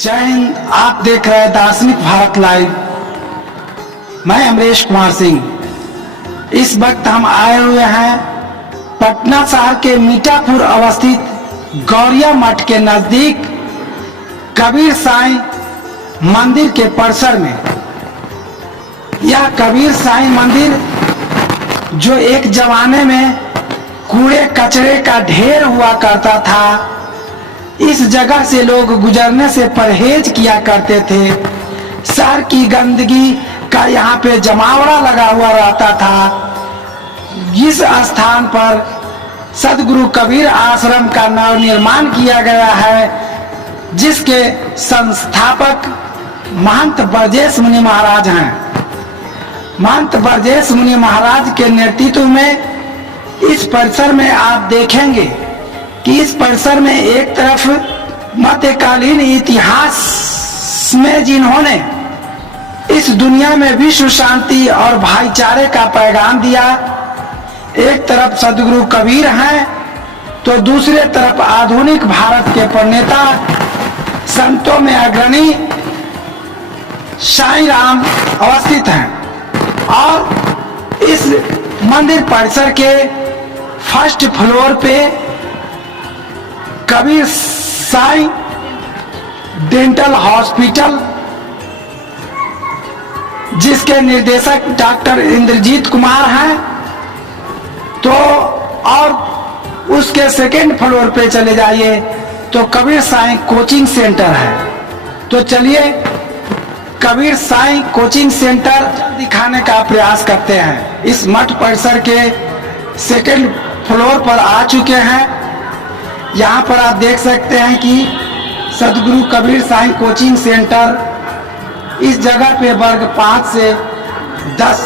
जय हिंद। आप देख रहे हैं दार्शनिक भारत लाइव। मैं अमरेश कुमार सिंह। इस वक्त हम आए हुए हैं पटना शहर के मीठापुर अवस्थित गौरिया मठ के नजदीक कबीर साईं मंदिर के परिसर में। यह कबीर साईं मंदिर जो एक जमाने में कूड़े कचरे का ढेर हुआ करता था, इस जगह से लोग गुजरने से परहेज किया करते थे। शहर की गंदगी का यहाँ पे जमावड़ा लगा हुआ रहता था। इस स्थान पर सदगुरु कबीर आश्रम का नव निर्माण किया गया है, जिसके संस्थापक महंत ब्रजेश मुनि महाराज हैं। महंत ब्रजेश मुनि महाराज के नेतृत्व में इस परिसर में आप देखेंगे कि इस परिसर में एक तरफ मध्यकालीन इतिहास में जिन्होंने इस दुनिया में विश्व शांति और भाईचारे का पैगाम दिया, एक तरफ सदगुरु कबीर हैं, तो दूसरे तरफ आधुनिक भारत के प्रणेता संतों में अग्रणी साईं राम अवस्थित हैं। और इस मंदिर परिसर के फर्स्ट फ्लोर पे कबीर साईं डेंटल हॉस्पिटल, जिसके निर्देशक डॉक्टर इंद्रजीत कुमार हैं, तो और उसके सेकेंड फ्लोर पे चले जाइए तो कबीर साईं कोचिंग सेंटर है। तो चलिए कबीर साईं कोचिंग सेंटर दिखाने का प्रयास करते हैं। इस मठ परिसर के सेकेंड फ्लोर पर आ चुके हैं। यहाँ पर आप देख सकते हैं कि सदगुरु कबीर साईं कोचिंग सेंटर, इस जगह पे वर्ग 5 से 10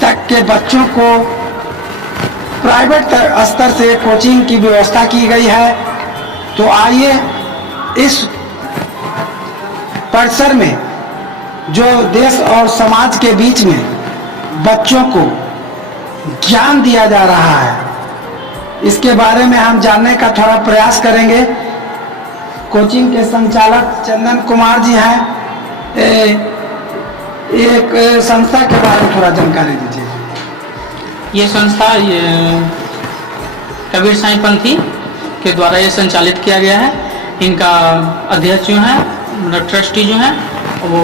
तक के बच्चों को प्राइवेट स्तर से कोचिंग की व्यवस्था की गई है। तो आइए इस परिसर में जो देश और समाज के बीच में बच्चों को ज्ञान दिया जा रहा है, इसके बारे में हम जानने का थोड़ा प्रयास करेंगे। कोचिंग के संचालक चंदन कुमार जी हैं। एक संस्था के बारे में थोड़ा जानकारी दीजिए। ये संस्था कबीर साईं पंथी के द्वारा ये संचालित किया गया है। इनका अध्यक्ष जो है, ट्रस्टी जो हैं, वो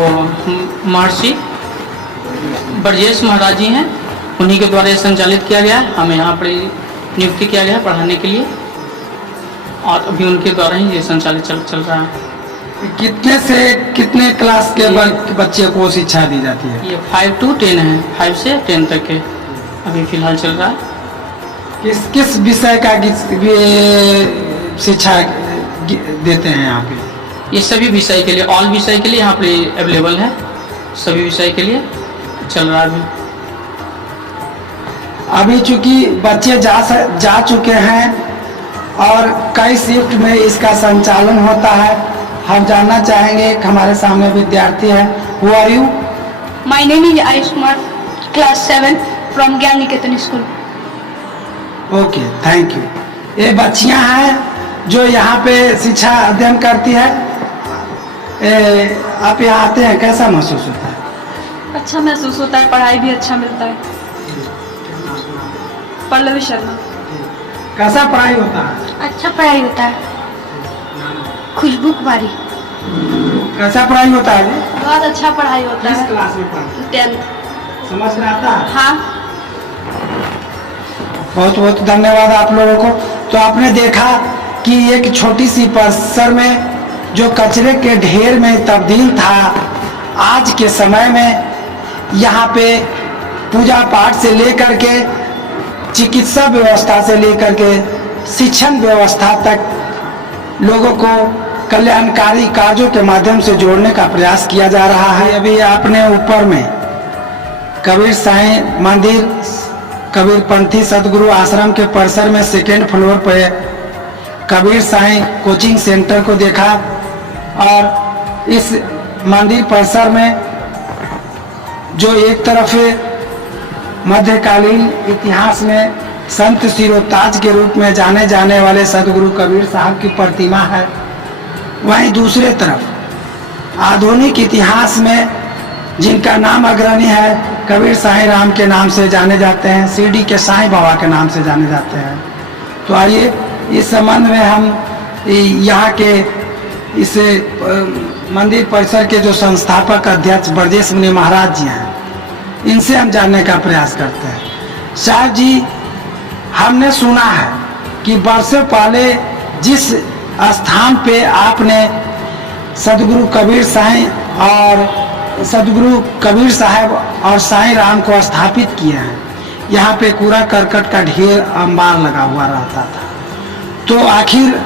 महर्षि ब्रजेश महाराज जी हैं। उन्हीं के द्वारा ये संचालित किया गया है। हमें यहाँ पर नियुक्ति किया गया है पढ़ाने के लिए, और अभी उनके द्वारा ही ये संचालित चल रहा है। कितने से कितने क्लास के बच्चे को शिक्षा दी जाती है? ये 5 to 10 है, 5 से 10 तक के अभी फिलहाल चल रहा है। किस किस विषय का शिक्षा देते हैं यहाँ पे? ये सभी विषय के लिए, ऑल विषय के लिए यहाँ पे अवेलेबल है। सभी विषय के लिए चल रहा है अभी चूंकि बच्चे जा चुके हैं और कई शिफ्ट में इसका संचालन होता है। हम जानना चाहेंगे, हमारे सामने विद्यार्थी है। Who are you? My name is Ayush Kumar, class 7 from Gyan Niketan School. Okay, thank you. ये बच्चियां हैं जो यहाँ पे शिक्षा अध्ययन करती है। आप यहाँ आते हैं, कैसा महसूस होता है? अच्छा महसूस होता है, पढ़ाई भी अच्छा मिलता है। पल्लवी शर्मा। कैसा पढ़ाई होता है? अच्छा पढ़ाई होता है। खुशबू कुमारी। कैसा पढ़ाई होता है? बहुत अच्छा पढ़ाई होता है। किस क्लास में पढ़ते? 10th। समझ में आता है? हाँ। बहुत बहुत धन्यवाद आप लोगों को। तो आपने देखा कि एक छोटी सी परिसर में जो कचरे के ढेर में तब्दील था, आज के समय में यहाँ पे पूजा पाठ से लेकर के चिकित्सा व्यवस्था से लेकर के शिक्षण व्यवस्था तक लोगों को कल्याणकारी कार्यों के माध्यम से जोड़ने का प्रयास किया जा रहा है। अभी आपने ऊपर में कबीर साईं मंदिर, कबीर पंथी सदगुरु आश्रम के परिसर में सेकेंड फ्लोर पे कबीर साईं कोचिंग सेंटर को देखा, और इस मंदिर परिसर में जो एक तरफ मध्यकालीन इतिहास में संत सिरोताज के रूप में जाने जाने वाले सदगुरु कबीर साहब की प्रतिमा है, वहीं दूसरे तरफ आधुनिक इतिहास में जिनका नाम अग्रणी है, कबीर साईं राम के नाम से जाने जाते हैं, शिरडी के साईं बाबा के नाम से जाने जाते हैं। तो आइए इस संबंध में हम यहाँ के इस मंदिर परिसर के जो संस्थापक अध्यक्ष ब्रजेश मुनि महाराज जी हैं, इनसे हम जानने का प्रयास करते हैं। साहब जी, हमने सुना है कि वर्षों पहले जिस स्थान पे आपने सदगुरु कबीर साईं और सदगुरु कबीर साहब और साईं राम को स्थापित किए हैं, यहाँ पे कूड़ा करकट का ढेर अंबार लगा हुआ रहता था। तो आखिर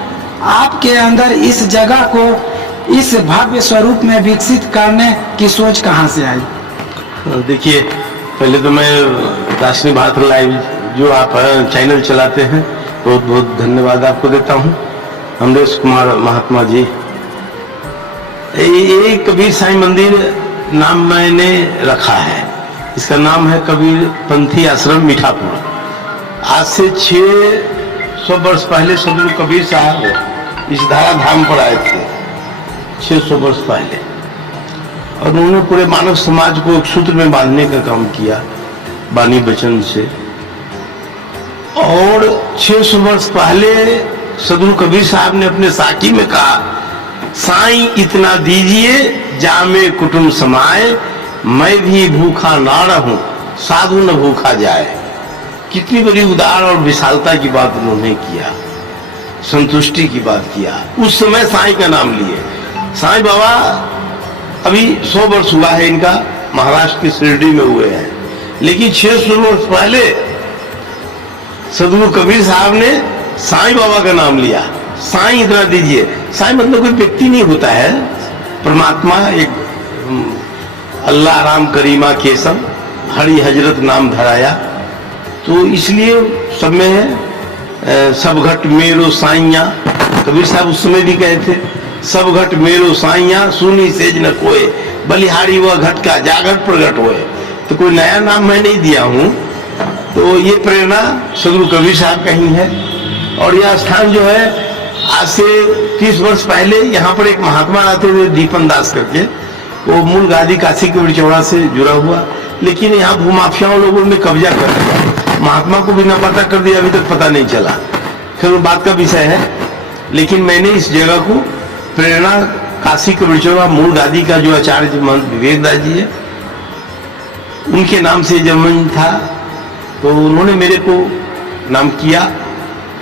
आपके अंदर इस जगह को इस भव्य स्वरूप में विकसित करने की सोच कहाँ से आई? देखिए, पहले तो मैं दार्शनिक भारत लाइव जो आप चैनल चलाते हैं, बहुत बहुत धन्यवाद आपको देता हूँ। अमरेश कुमार महात्मा जी, ये कबीर साईं मंदिर नाम मैंने रखा है। इसका नाम है कबीर पंथी आश्रम मीठापुर। आज से 600 वर्ष पहले सदगुरु कबीर साहब इस धारा धाम पर आए थे, 600 वर्ष पहले, और उन्होंने पूरे मानव समाज को एक सूत्र में बांधने का काम किया बानी वचन से। और 600 वर्ष पहले सदगुरु कबीर साहब ने अपने साकी में कहा, साईं इतना दीजिए जामे कुटुंब समाए, मैं भी भूखा ना रहूं साधु न भूखा जाए। कितनी बड़ी उदार और विशालता की बात उन्होंने किया, संतुष्टि की बात किया। उस समय साईं का नाम लिए। साईं बाबा अभी 100 वर्ष हुआ है इनका, महाराष्ट्र की शिरडी में हुए हैं, लेकिन 600 वर्ष पहले सदगुरु कबीर साहब ने साईं बाबा का नाम लिया। साईं इतना दीजिए। साईं मतलब कोई व्यक्ति नहीं होता है, परमात्मा, एक अल्लाह राम करीमा केसम हरि हजरत नाम धराया। तो इसलिए सब में है सब घट मेरो साइया। कबीर साहब उस समय भी कहे थे, सब घट मेरो साइया सुनी सेज न कोय, बलिहारी वह घट का जागट प्रगट होए। तो कोई नया नाम मैं नहीं दिया हूँ, तो ये प्रेरणा सदगुरु कबीर साहब का ही है। और यह स्थान जो है, आज से 30 वर्ष पहले यहाँ पर एक महात्मा आते थे दीपन दास करके, वो मूल गादी काशी के बिचौड़ा से जुड़ा हुआ, लेकिन यहाँ भूमाफियाओं लोगों ने कब्जा कर लिया, महात्मा को भी न पता कर दिया, अभी तक पता नहीं चला। फिर वो बात का विषय है, लेकिन मैंने इस जगह को प्रेरणा काशी के बिचौड़ा मूल गादी का जो आचार्य महंत विवेक दास जी है, उनके नाम से जमीन था, तो उन्होंने मेरे को नाम किया।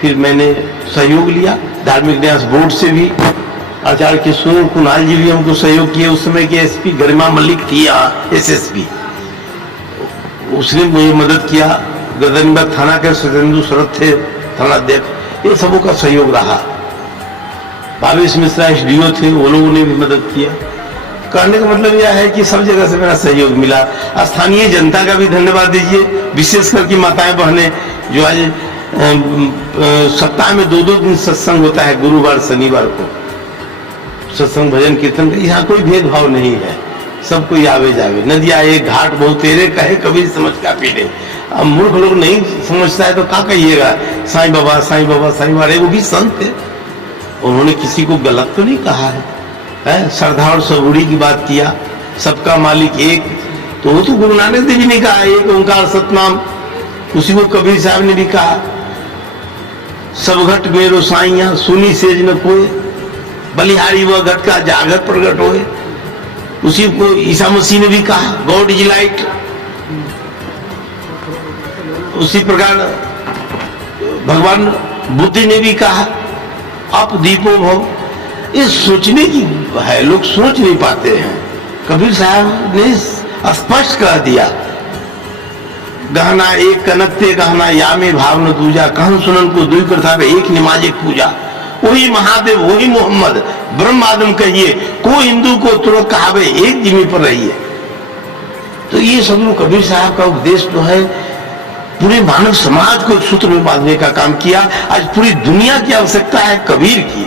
फिर मैंने सहयोग लिया धार्मिक न्यास बोर्ड से भी, आचार्य किशोर कुणाल जी भी हमको सहयोग किए। उस समय के एसपी गरिमा मलिक थी, एसएसपी, उसने मुझे मदद किया। गदनबाग थाना के सतेंदु शरद थे थाना अध्यक्ष, ये सबों का सहयोग रहा। भावेश मिश्रा एसडीओ थे, वो लोगों ने भी मदद किया। कहने का मतलब यह है कि सब जगह से मेरा सहयोग मिला। स्थानीय जनता का भी धन्यवाद दीजिए, विशेषकर की माताएं बहनें जो आज सप्ताह में 2-2 दिन सत्संग होता है, गुरुवार शनिवार को सत्संग भजन कीर्तन का। यहाँ कोई भेदभाव नहीं है, सब कोई आवे जावे। नदिया एक घाट बहुत तेरे, कहे कभी समझ का पीड़े। अब मूर्ख लोग नहीं समझता है तो क्या कहिएगा, साईं बाबा साईं बाबा साईं बाबा। वो भी संत है, उन्होंने किसी को गलत तो नहीं कहा है, श्रद्धा और सबूरी की बात किया। सबका मालिक एक, तो वो तो गुरु नानक देव जी ने कहा एक ओंकार सतनाम, उसी को कबीर साहब ने भी कहा, सब घट मेरो साइया सुनी सेज न कोय, बलिहारी वह घट का जागर प्रगट होए। उसी को ईसा मसीह ने भी कहा, गॉड इज लाइट। उसी प्रकार भगवान बुद्ध ने भी कहा, आप दीपो भव। ये सोचने की है, लोग सोच नहीं पाते हैं। कबीर साहब ने स्पष्ट कह दिया, गहना एक कनकते गहना या में भाव न दूजा, कहन सुनन को दुई करता है एक निमाज एक पूजा। वही महादेव वही मोहम्मद ब्रह्म आदम कहिए, को हिंदू को तुरंत कहावे एक जिम्मे पर रहिए। तो ये सदगुरु कबीर साहब का उपदेश जो है, पूरे मानव समाज को एक सूत्र में बांधने का काम किया। आज पूरी दुनिया की आवश्यकता है कबीर की।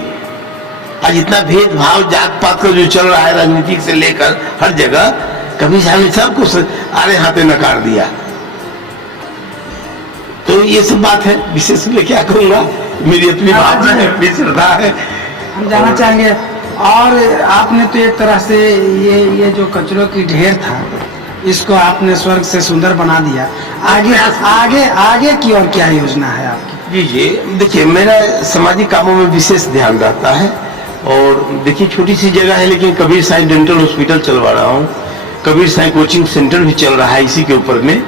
आज इतना भेदभाव जात पात का जो चल रहा है राजनीति से लेकर हर जगह, कबीर साहब ने सबको आरे हाथे नकार दिया। तो ये सब बात है, विशेष में क्या कहूंगा, मेरी अपनी भावना है, अपनी श्रद्धा है। हम जानना चाहेंगे और आपने तो एक तरह से ये जो कचरों की ढेर था, इसको आपने स्वर्ग से सुंदर बना दिया। आगे आगे आगे की और क्या योजना है आपकी? जी देखिए, मेरा सामाजिक कामों में विशेष ध्यान रहता है। और देखिए, छोटी सी जगह है लेकिन कबीर साई डेंटल हॉस्पिटल चलवा रहा हूँ, कबीर साई कोचिंग सेंटर भी चल रहा है इसी के ऊपर में।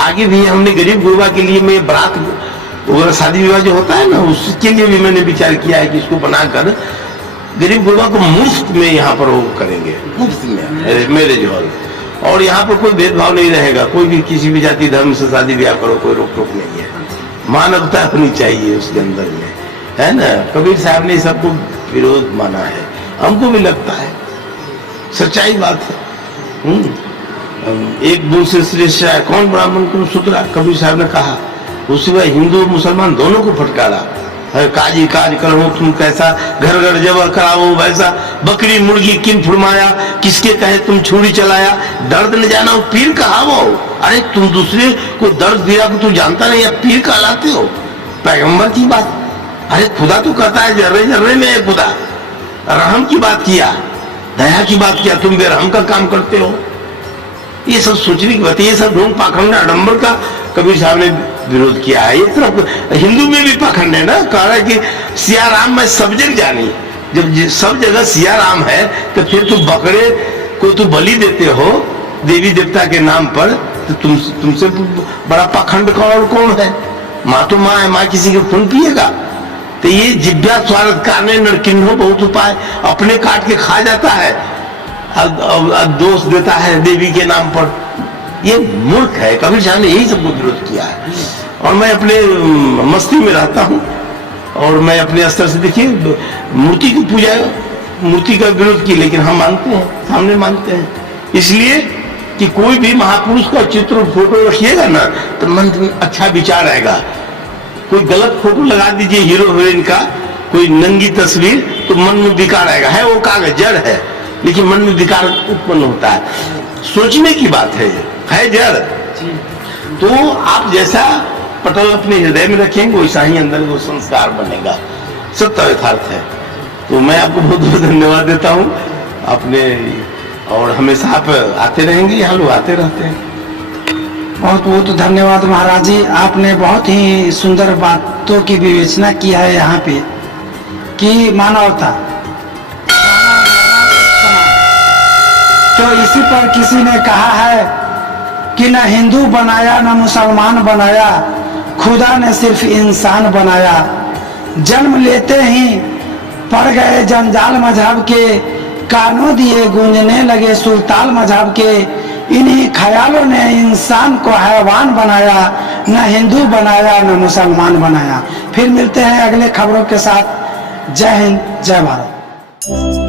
आगे भी हमने गरीब गुरबा के लिए, मैं बारात वगैरह शादी विवाह जो होता है ना, उसके लिए भी मैंने विचार किया है कि इसको बनाकर गरीब गुरबा को मुफ्त में यहाँ पर वो करेंगे, मुफ्त में मैरिज हॉल। और यहाँ पर कोई भेदभाव नहीं रहेगा, कोई भी किसी भी जाति धर्म से शादी ब्याह करो, कोई रोक टोक नहीं है। मानवता होनी चाहिए उसके अंदर में, है ना। कबीर साहब ने सबको विरोध माना है, हमको भी लगता है, सच्चाई बात है। एक दूसरे से कौन ब्राह्मण को सुतरा, कबीर साहब ने कहा। उसी वह हिंदू मुसलमान दोनों को फटकारा, काजी काज करो तुम कैसा, घर घर जब कराओ वैसा, बकरी मुर्गी किन फुरमाया, किसके कहे तुम छुरी चलाया, दर्द न जाना वो पीर कहावो। अरे तुम दूसरे को दर्द दिया को तू जानता नहीं, अब पीर कहलाते हो। पैगंबर की बात, अरे खुदा तो कहता है जर्रे जर्रे में है खुदा। रहम की बात किया, दया की बात किया, तुम बेरहम का काम करते हो। ये सब सोचने की बात है, ये सब ढोंग पाखंड आडंबर का कबीर साहब ने विरोध किया है। ये तरफ हिंदू में भी पाखंड है ना, कह रहा है कि सिया राम मैं सब जगह जानी। जब सब जगह सिया राम है तो फिर तुम बकरे को तू बलि देते हो देवी देवता के नाम पर, तो तुमसे बड़ा पाखंड कौन है? माँ तो माँ है, माँ किसी के खून पिएगा? तो ये जिब्या स्वार्थ कारणे नरकिन्हो बहुत उपाय, अपने काट के खा जाता है, दोष देता है देवी के नाम पर। ये मूर्ख है। कबीर साहब ने यही सबको विरोध किया है। और मैं अपने मस्ती में रहता हूँ और मैं अपने स्तर से, देखिए, मूर्ति की पूजा, मूर्ति का विरोध की, लेकिन हम मानते हैं, सामने मानते हैं। इसलिए कि कोई भी महापुरुष का चित्र फोटो रखिएगा ना तो मन में अच्छा विचार आएगा। कोई गलत फोटो लगा दीजिए हीरो हीरोइन का, कोई नंगी तस्वीर, तो मन में विकार आएगा। है वो कागज जड़ है, लेकिन मन में विकार उत्पन्न होता है। सोचने की बात है जड़। तो आप जैसा पटल अपने हृदय में रखेंगे वैसा ही अंदर वो संस्कार बनेगा। सत्य यथार्थ है। तो मैं आपको बहुत बहुत धन्यवाद देता हूँ आपने, और हमेशा आप आते रहेंगे, यहाँ लोग आते रहते हैं। बहुत बहुत धन्यवाद महाराज जी, आपने बहुत ही सुंदर बातों की विवेचना की है यहाँ पे कि मानवता। तो इसी पर किसी ने कहा है कि न हिंदू बनाया न मुसलमान बनाया, खुदा ने सिर्फ इंसान बनाया। जन्म लेते ही पड़ गए जंजाल मजहब के, कानों दिए गूंजने लगे सुरताल मजहब के। इन्हीं ख्यालों ने इंसान को हैवान बनाया, न हिंदू बनाया न मुसलमान बनाया। फिर मिलते हैं अगले खबरों के साथ। जय हिंद, जय भारत।